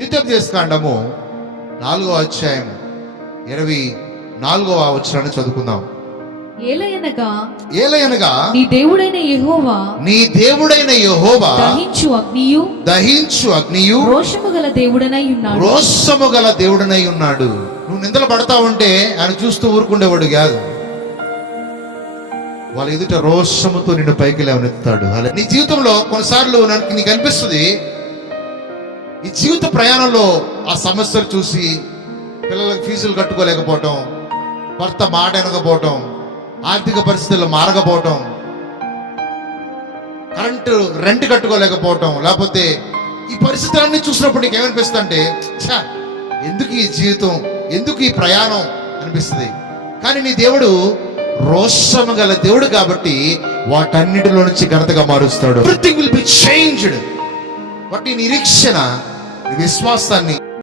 ద్వితీయోపదేశకాండము 4వ అధ్యాయం 24వ వచనాన్ని చదువుకుందాం. ఏలయనగా నీ దేవుడైన యెహోవా దహించు అగ్నియు రోషము గల దేవుడనై ఉన్నాడు. నువ్వు నిందలు పడతా ఉంటే ఆయన చూస్తూ ఊరుకుండేవాడు కాదు. వాళ్ళ ఎదుట రోషముతో నిన్ను పైకి లేవనెత్తాడు. నీ జీవితంలో కొన్నిసార్లు నీకు అనిపిస్తుంది, ఈ జీవిత ప్రయాణంలో ఆ సమస్యలు చూసి పిల్లలకు ఫీజులు కట్టుకోలేకపోవటం, భర్త మాట వినకపోవటం, ఆర్థిక పరిస్థితుల్లో మారకపోవటం, కరెంటు రెంట్ కట్టుకోలేకపోవటం, లేకపోతే ఈ పరిస్థితులన్నీ చూసినప్పుడు నీకు ఏమనిపిస్తుంది అంటే, ఎందుకు ఈ జీవితం, ఎందుకు ఈ ప్రయాణం అనిపిస్తుంది. కానీ నీ దేవుడు రోషము గల దేవుడు కాబట్టి వాటన్నిటిలో నుంచి ఘనతగా మారుస్తాడు. Everything will be changed. వాటి నిరీక్షణ, విశ్వాసాన్ని